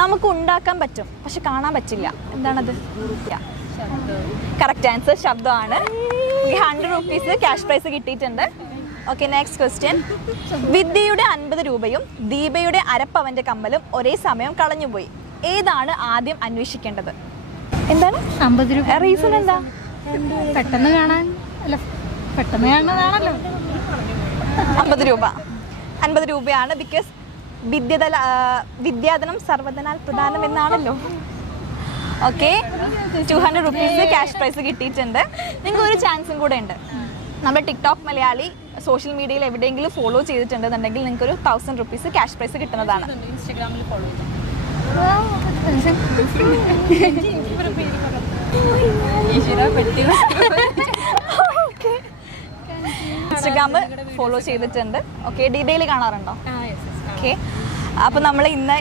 നമുക്ക് ഉണ്ടാക്കാൻ പറ്റും പക്ഷെ കാണാൻ പറ്റില്ല. എന്താണത്? കറക്റ്റ് ആൻസർ ശബ്ദമാണ്. 100 rupees ക്യാഷ് പ്രൈസ് കിട്ടിയിട്ടുണ്ട്. Okay, next question. വിദ്യയുടെ 50 രൂപയും ദീപയുടെ അരപ്പവന്റെ കമ്മലും ഒരേ സമയം കളഞ്ഞുപോയി. ഏതാണ് ആദ്യം അന്വേഷിക്കേണ്ടത്? എന്താണ് 50 രൂപ? റീസൺ എന്താ? പെട്ടെന്ന് കാണാൻ അല്ല, പെട്ടെന്ന് കാണുന്നതാണല്ലോ. 50 രൂപയാണ്. ബിക്കോസ് വിദ്യാധനം സർവ്വധനാൽ പ്രധാനം എന്നാണല്ലോ. ഓക്കെ, 200 rupees ക്യാഷ് പ്രൈസ് കിട്ടിയിട്ടുണ്ട്. നിങ്ങൾക്ക് ഒരു ചാൻസും കൂടെ ഉണ്ട്. നമ്മൾ ടിക്ടോക്ക് മലയാളി സോഷ്യൽ മീഡിയയിൽ എവിടെയെങ്കിലും ഫോളോ ചെയ്തിട്ടുണ്ടെന്നുണ്ടെങ്കിൽ നിങ്ങൾക്ക് ഒരു 1000 rupees ക്യാഷ് പ്രൈസ് കിട്ടുന്നതാണ്. ഇൻസ്റ്റാഗ്രാമിൽ ഫോളോ ചെയ്തു. ഇൻസ്റ്റഗ്രാം ഫോളോ ചെയ്തിട്ടുണ്ട്. ഓക്കെ, ഡീറ്റെയിൽ കാണാറുണ്ടോ? ഓക്കെ, അപ്പോൾ നമ്മൾ ഇന്ന്